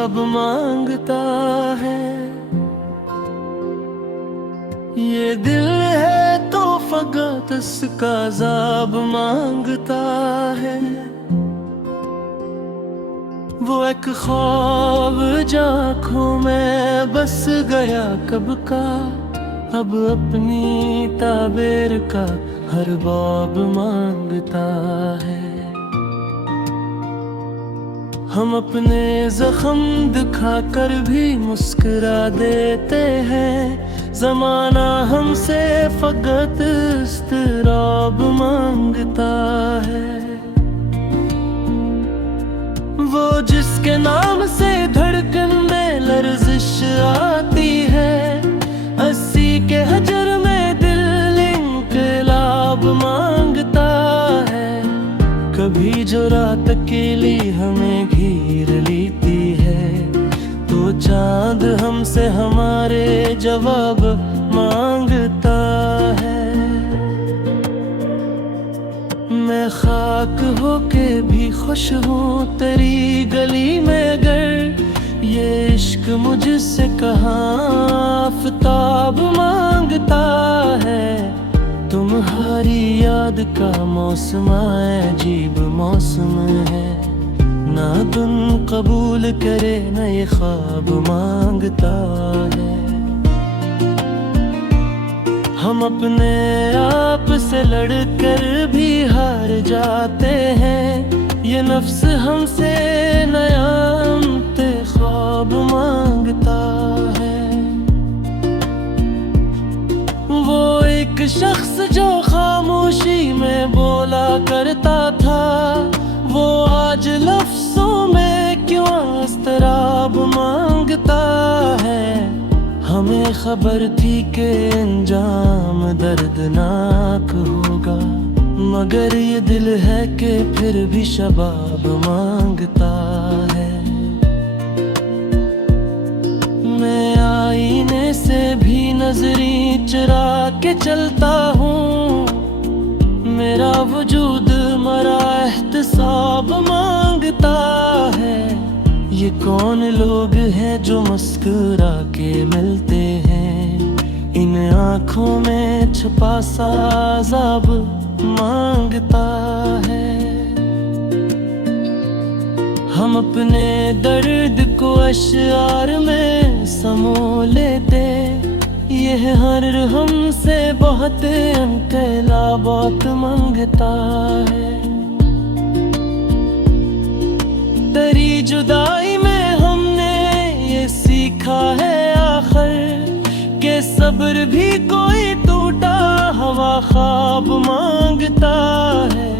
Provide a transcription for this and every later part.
जवाब मांगता है। ये दिल है तो फकत इसका जवाब मांगता है। वो एक ख्वाब जो आँखों में बस गया कब का, अब अपनी ताबीर का हर बाब मांगता है। हम अपने जख्म दिखाकर भी मुस्कुरा देते हैं, जमाना हमसे फकत इस्तराब मांगता है। वो जिसके नाम से धड़कन में लर्जिश आती है, 80 के हजर में दिल इंकलाब मांगता है। कभी जो रात अकेली हमें घेर लेती है, तो चांद हमसे हमारे जवाब मांगता है। मैं खाक होके भी खुश हूँ तेरी गली में, अगर ये इश्क मुझसे कहाँ आफताब मांगता है। तुम्हारी याद का मौसम अजीब मौसम है, ना दुन कबूल करे न ये ख्वाब मांगता है। हम अपने आप से लड़कर भी हार जाते हैं, ये नफ्स हमसे नया ख्वाब मांगता है। वो एक शख्स जो खामोशी में बोला करता था, वो आज लफ्जों में क्यों इस्तराब मांगता है। हमें खबर थी कि अंजाम दर्दनाक होगा, मगर ये दिल है कि फिर भी शबाब मांगता है। मैं आईने से भी नजरी चुरा के चलता हूँ, मेरा वजूद मरा एहतिसाब मांगता है। ये कौन लोग हैं जो मुस्कुरा के मिलते हैं, इन आँखों में छुपा सा अज़ाब मांगता है। हम अपने दर्द को अशआर में समो लेते, यह हर हमसे बहुत इनकलाबात मांगता है। तेरी जुदाई में हमने ये सीखा है आखिर, के सब्र भी कोई टूटा हवा ख्वाब मांगता है।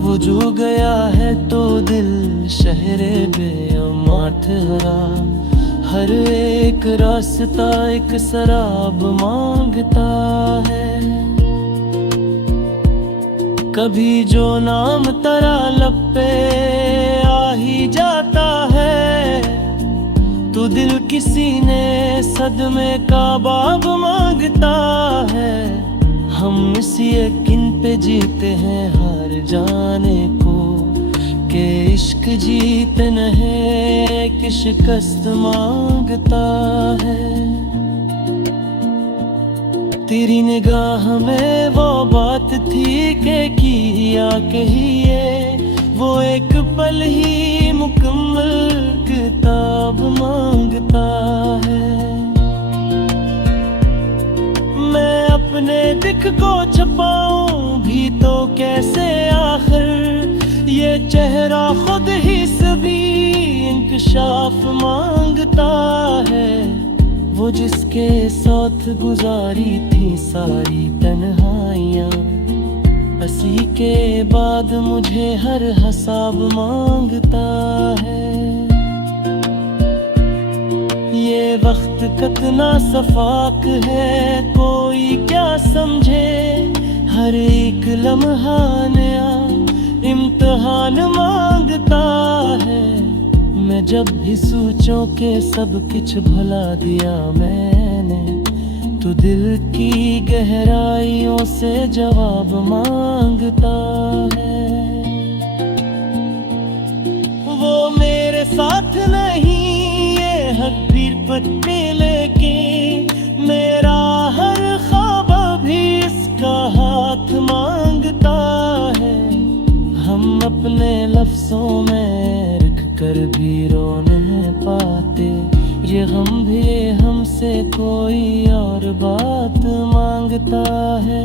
वो जो गया है तो दिल शहरे बेअमा ठहरा, हर एक रास्ता एक सराब मांगता है। कभी जो नाम तेरा लब पे आ ही जाता है, तो दिल किसी ने सदमे का बाब मांगता है। हम इस यकीन पे जीते हैं हार जाने को, कि इश्क जीत नहीं कि शिकस्त मांगता है। तेरी निगाह में वो बात थी कि किया कहिए, वो एक पल ही मुकम्मल किताब मांगता है। मैं अपने दिख को छुपाऊं भी तो कैसे, आखिर ये चेहरा खुद ही सभी इंकशाफ मांगता है। वो जिसके साथ गुजारी थी सारी तन्हाइयाँ, हंसी के बाद मुझे हर हिसाब मांगता है। ये वक्त कितना सफाक है कोई क्या समझे, हर एक लम्हा नया इम्तिहान मांगता है। मैं जब भी सोचूं के सब कुछ भुला दिया मैंने, तो दिल की गहराइयों से जवाब मांगता है। वो मेरे साथ नहीं अपने लफ्जों में रख कर भी रो नहीं पाते। ये गम भी हमसे कोई और बात मांगता है।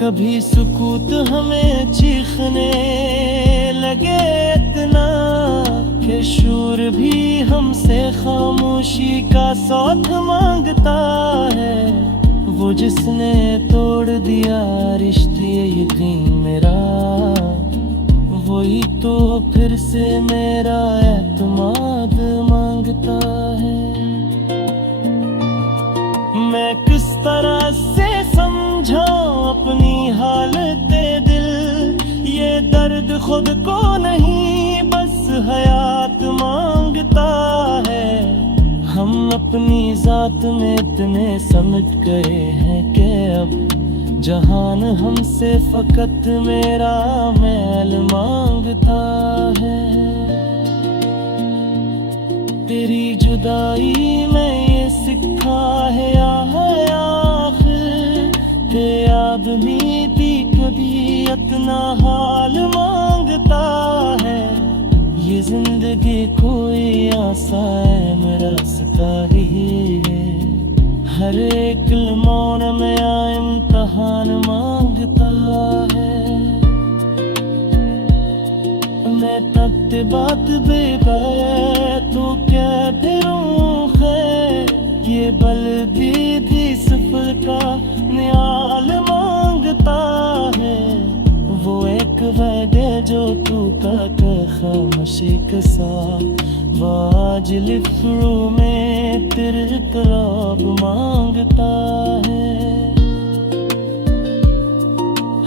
कभी सुकूत हमें चीखने लगे इतना कि शूर भी हमसे खामोशी का साथ मांगता है। वो जिसने तोड़ दिया रिश्ते यकीन मेरा, वही तो फिर से मेरा एतमाद मांगता है। मैं किस तरह से समझाऊं अपनी हालत दिल, ये दर्द खुद को नहीं बस हयात मांगता है। हम अपनी जात में इतने समझ गए हैं कि अब जहान हमसे फकत मेरा मैल मांगता है। तेरी जुदाई में ये सीखा है आखिर के आदमी भी कभी इतना हाल मांगता है। ये जिंदगी कोई आसान रास्ता ही है, हर एक मौन में इम्तहान मांगता है। मैं तब बात बेबाय तो क्या फिरूं खैर, ये बल्दी सफर का न्याल मांगता है। वो एक वैदे जो तू का खामोशी के साथ वाज लिफ्रू में तेरे तराब मांगता है।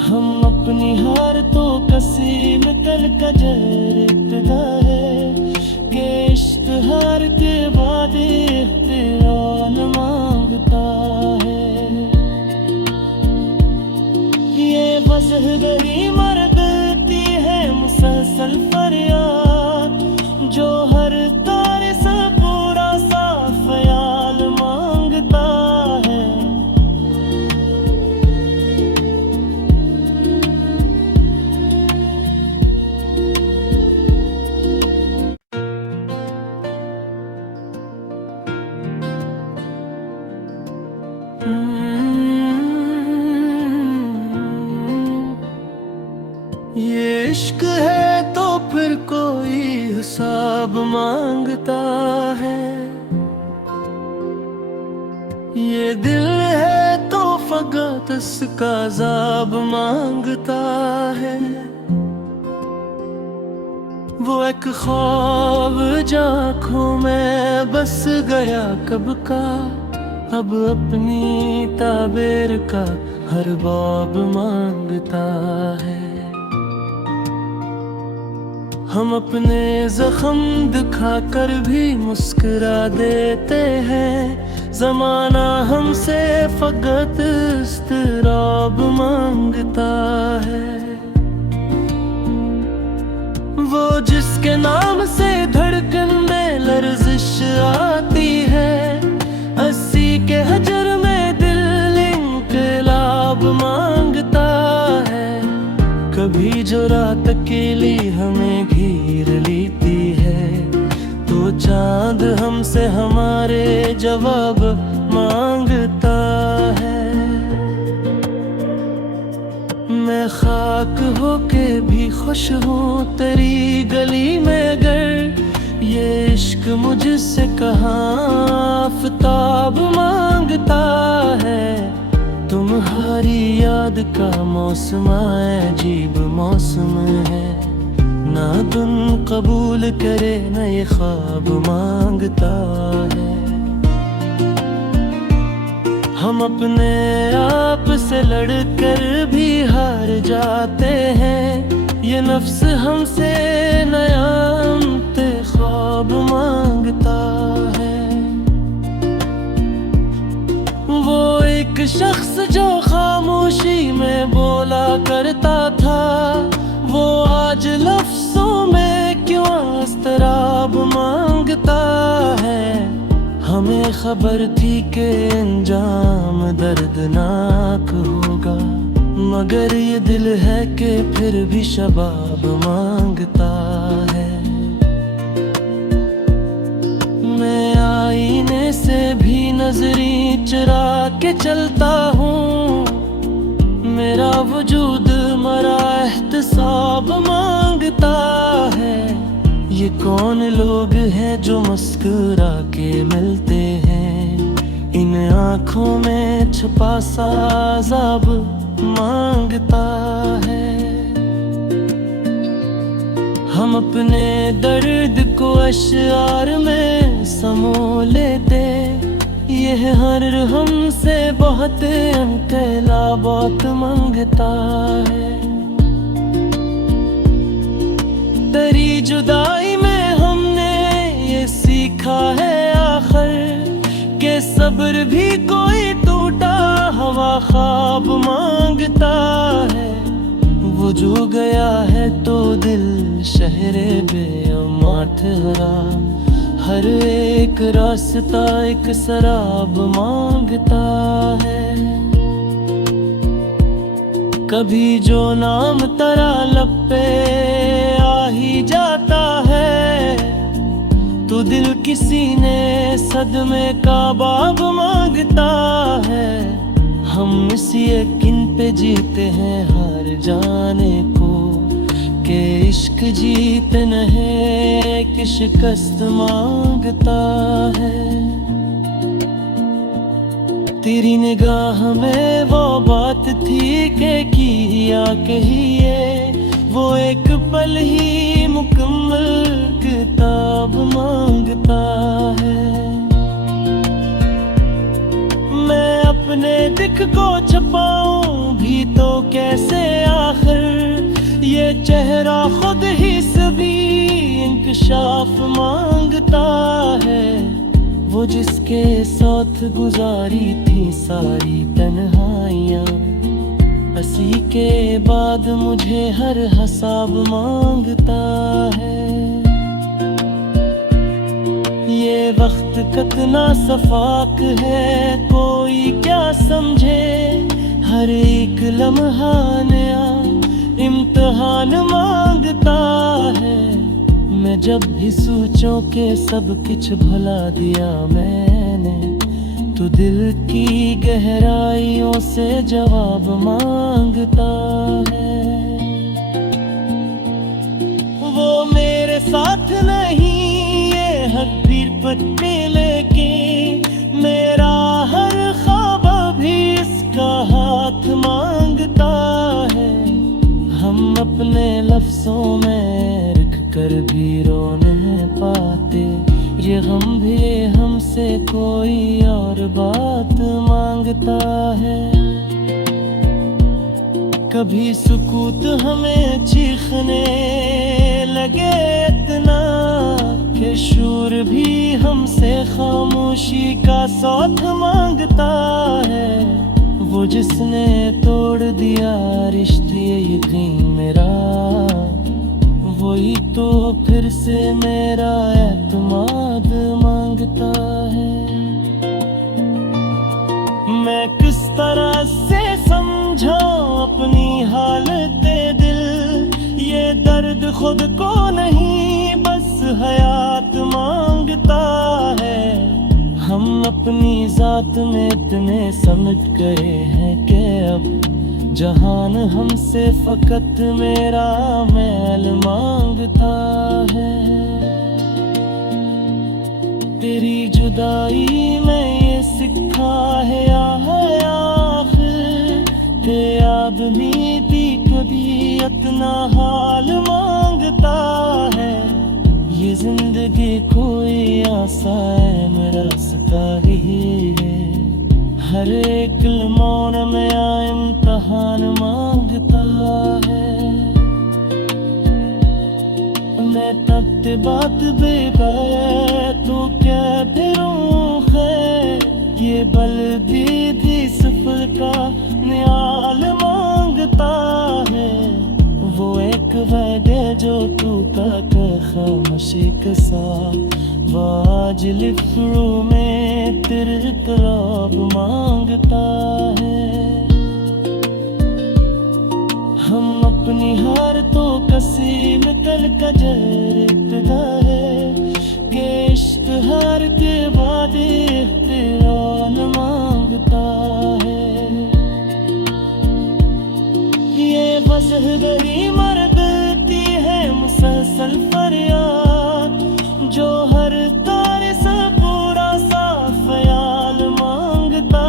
हम अपनी हार तो कसीम कल का जर इब्तिदा है कि इश्क हार के बाद इख्तियार मांगता है। ये वजह गरी मरदती है मुसलसल फरियाद, जो हर तारे से पूरा सा ख्याल मांगता है। ये इश्क है तो फिर कोई हिसाब मांगता है। ये दिल है तो फकत इसका अज़ाब मांगता है। वो एक ख्वाब आँखों में बस गया कब का, अब अपनी ताबीर का हर बाब मांगता है। हम अपने जख्म दिखा कर भी मुस्कुरा देते हैं, ज़माना हमसे फकत इस्तराब मांगता है। वो जिसके नाम से धड़कन में लर्जिश आती है, 80 के हजर में दिल इंकलाब मांगता है। कभी जो रात अकेली हमें घेर लेती है, तो चांद हमसे हमारे जवाब मांगता है। मैं खाक होके भी खुश हूँ तेरी गली में, अगर ये इश्क मुझसे कहाँ आफताब मांगता है। तुम्हारी याद का मौसम अजीब मौसम है, ना दुन कबूल करे न ये ख्वाब मांगता है। हम अपने आप से लड़कर भी हार जाते हैं, ये नफ्स हमसे नया ख्वाब मांगता है। वो एक शख्स जो खामोशी में बोला करता था, वो आज लफ्जों में क्यों इस्तराब मांगता है। हमें खबर थी कि अंजाम दर्दनाक होगा, मगर ये दिल है कि फिर भी शबाब मांगता है। मैं आईने से भी नजरी चुरा के चलता हूँ, मेरा वजूद मरा एहतसाब मांगता है। ये कौन लोग हैं जो मुस्कुरा के मिलते हैं, इन आँखों में छुपा सा अज़ाब मांगता है। हम अपने दर्द को अश्आर में समो लेते, यह हर हमसे बहुत अकेला बहुत मांगता है। तेरी जुदाई में हमने ये सीखा है आखिर, के सब्र भी कोई टूटा हवा ख्वाब मांगता है। वो जो गया है तो दिल शहरे बेअमा ठहरा, हर एक रास्ता एक सराब मांगता है। कभी जो नाम तेरा लब पे आ ही जाता है, तो दिल किसी ने सदमे का बाब मांगता है। हम इस यकीन पे जीते हैं हार जाने को, के इश्क जीत नहीं कि शिकस्त मांगता है। तेरी निगाह में वो बात थी कि किया कहिए, वो एक पल ही मुकम्मल किताब मांगता है। मैं अपने दिख को छुपाऊं भी तो कैसे, आखिर ये चेहरा खुद ही सभी इंकशाफ मांगता है। वो जिसके साथ गुजारी थी सारी तन्हाइयाँ, हंसी के बाद मुझे हर हिसाब मांगता है। ये वक्त कितना सफाक है कोई क्या समझे, हर एक लम्हा नया इम्तिहान मांगता है। मैं जब भी सोचूं के सब कुछ भुला दिया मैंने, तो दिल की गहराइयों से जवाब मांगता है। वो मेरे साथ नहीं ये हकीर पट्टी लेके, मेरा हर ख्वाब भी इसका हाथ मांगता है। हम अपने लफ्जों में रख कर भी रो नहीं पाते, ये गम भी हमसे कोई और बात मांगता है। कभी सुकूत हमें चीखने लगे इतना, कि शूर भी हमसे खामोशी का साथ मांगता है। वो जिसने तोड़ दिया रिश्ते यकीन मेरा, वही तो फिर से मेरा एतमाद मांगता है। मैं किस तरह से समझाऊं अपनी हालत दिल, ये दर्द खुद को नहीं बस हयात मांगता है। हम अपनी जात में इतने समझ गए हैं कि अब जहान हमसे फकत मेरा मैल मांगता है। तेरी जुदाई में ये सिखा है आखिर, के आदमी भी कभी इतना हाल मांगता है। ये जिंदगी कोई आसान रास्ता ही है, हर एक मौन में इम्तिहान मांगता है। मैं तब बात बेबाया तो क्या फिरूं खैर, ये बल्दी सफर का न्याल मांगता है। वो एक वादे जो टूटा कर खामोशी के साथ, आज लिफ्रू में तेरे तराब मांगता है। हम अपनी हार तो कसीम कल का जर्दा है कि इश्क हार के बाद इख्तियार मांगता है। ये वजह गरी मरदती है मुसलसल फरियाद, जो हर तारे से पूरा सा ख्याल मांगता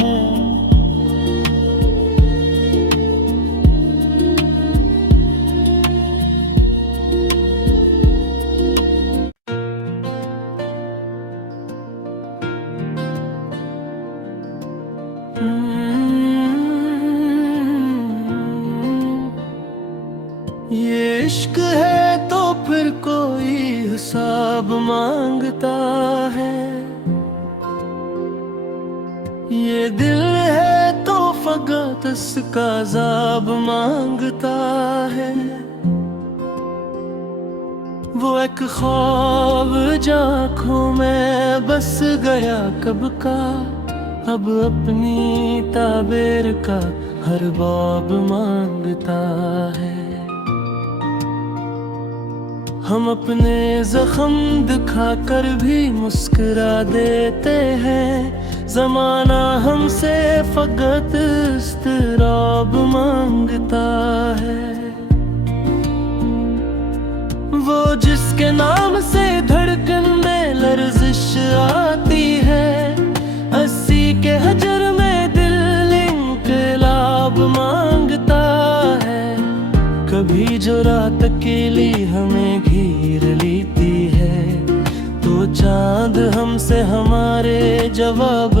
है। ये इश्क है तो फिर कोई हिसाब मांगता है, ये दिल है तो फकत इसका अज़ाब मांगता है। वो एक ख्वाब जो आँखों में बस गया कब का, अब अपनी ताबीर का हर बाब मांगता है। हम अपने जख्म दिखाकर भी मुस्कुरा देते हैं, ज़माना हमसे फकत इस्तराब मांगता है। वो जिसके नाम से धड़कन में लर्जिश आती है, 80 के हजर में दिल इंकलाब मांगता है। कभी जो रात अकेली हमें घेर लेती है, तो चांद हमसे हमारे जवाब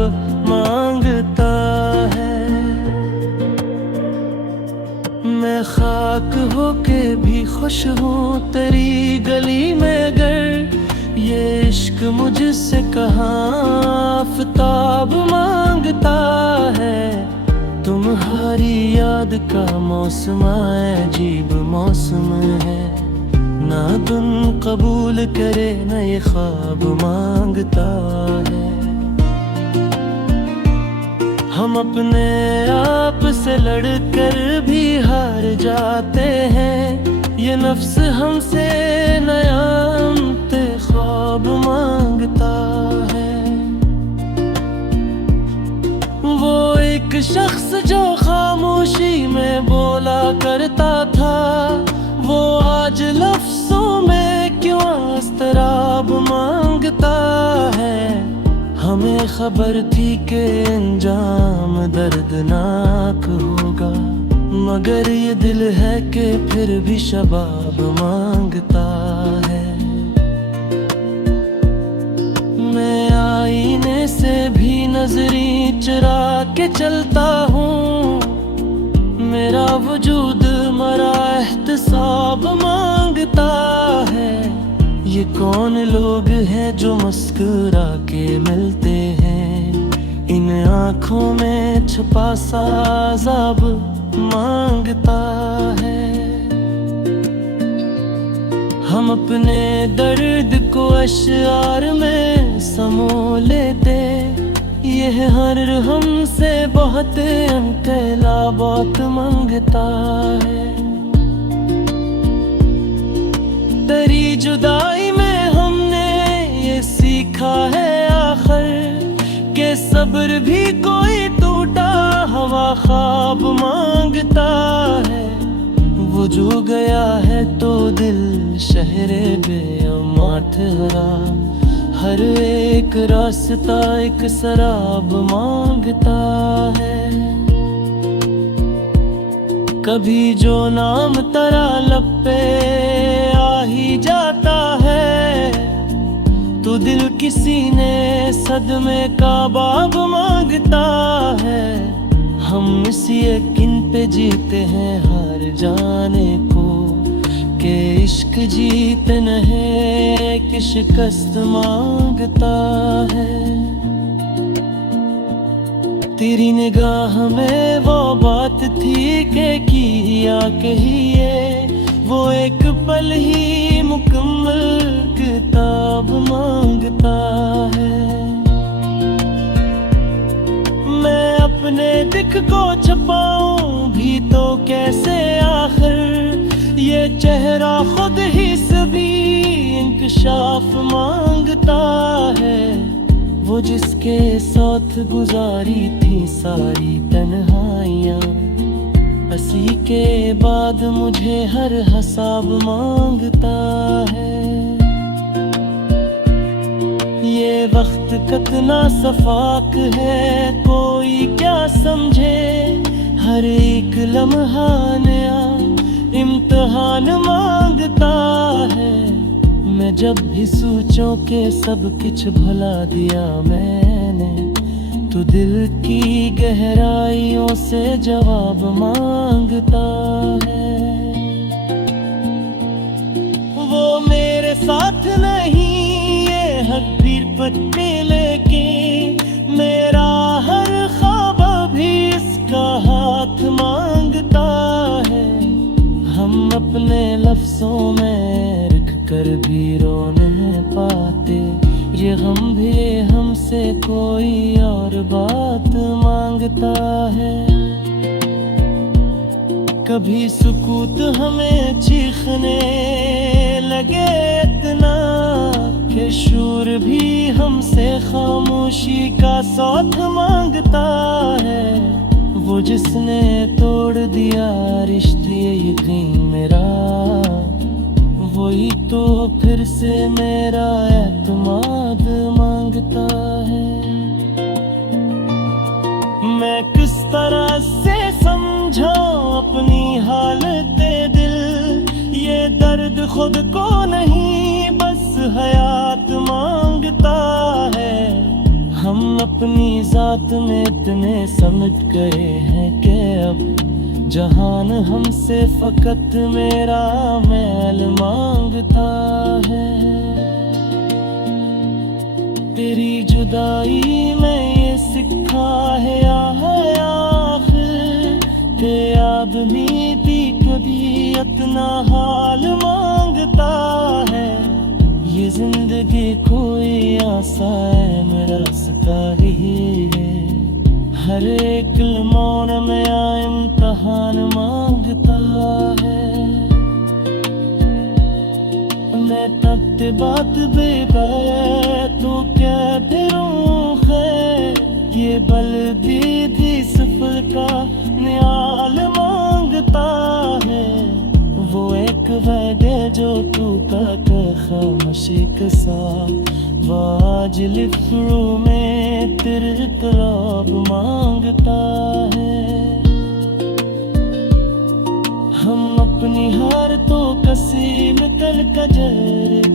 मांगता है। मैं खाक होके भी खुश हूँ तेरी गली में, अगर ये इश्क मुझसे कहाँ आफताब मांगता है। तुम्हारी याद का मौसम अजीब मौसम है, ना दुन कबूल करे न ये ख्वाब मांगता है। हम अपने आप से लड़कर भी हार जाते हैं, ये नफ्स हमसे नया ख्वाब मांगता है। वो एक शख्स जो खामोशी में बोला करता था, वो आज लफ्जों में क्यों इस्तराब मांगता है। हमें खबर थी कि अंजाम दर्दनाक होगा, मगर ये दिल है कि फिर भी शबाब मांगता है। मैं आईने से भी नजरी चुरा के चलता हूँ, मेरा वजूद मरा एहतिसाब मांगता है। ये कौन लोग हैं जो मुस्कुरा के मिलते हैं, इन आँखों में छुपा सा अज़ाब मांगता है। हम अपने दर्द को अशआर में समो लेते, यह हर हमसे बहुत इनकलाबात मांगता है। तेरी जुदाई में हमने ये सीखा है आखिर, के सब्र भी कोई टूटा हवा ख्वाब मांगता है। वो जो गया है तो दिल शहरे बेअमा ठहरा, हर एक रास्ता एक सराब मांगता है। कभी जो नाम तेरा लब पे आ ही जाता है, तो दिल किसी ने सदमे का बाब मांगता है। हम इस यकीन पे जीते हैं हार जाने को, के इश्क जीत नहीं कि शिकस्त मांगता है। तेरी निगाह में वो बात थी कि किया कहिए, वो एक पल ही मुकम्मल किताब मांगता है। मैं अपने दिख को छुपाऊं भी तो कैसे चेहरा खुद ही सभी इंकशाफ मांगता है। वो जिसके साथ गुजारी थी सारी तन्हाइयाँ, हंसी के बाद मुझे हर हिसाब मांगता है। ये वक्त कितना सफाक है कोई क्या समझे, हर एक लम्हा नया इम्तिहान मांगता है। मैं जब भी सोचूं के सब कुछ भुला दिया मैंने, तो दिल की गहराइयों से जवाब मांगता है। वो मेरे साथ नहीं ये हक भीड़ पट्टे लेके, मेरा हर ख्वाब भी इसका हाथ मांगता है। हम अपने लफ्जों में रख कर भी रो नहीं पाते, ये गम भी हमसे कोई और बात मांगता है। कभी सुकूत हमें चीखने लगे इतना कि शूर भी हमसे खामोशी का साथ मांगता है। वो जिसने तोड़ दिया रिश्ते यकीन मेरा, वही तो फिर से मेरा एतमाद मांगता है। मैं किस तरह से समझाऊं अपनी हालत दिल, ये दर्द खुद को नहीं बस हयात मांगता है। हम अपनी जात में इतने समझ गए हैं कि अब जहान हमसे फकत मेरा मैल मांगता है। तेरी जुदाई में ये सिखा है आखिर के आदमी भी कभी इतना हाल मांगता है। ये जिंदगी कोई आसान मेरा रास्ता ही है, हर एक मौन में इम्तिहान मांगता है। मैं तब बात बेबाया तो क्या डरूं खैर, ये बल्दी सफर का न्याल मांगता है। वो एक वैदे जो तू का खामोशी के साथ वाज लिफ्रू में तेरे कराब मांगता है। हम अपनी हार तो कसीम कल का जर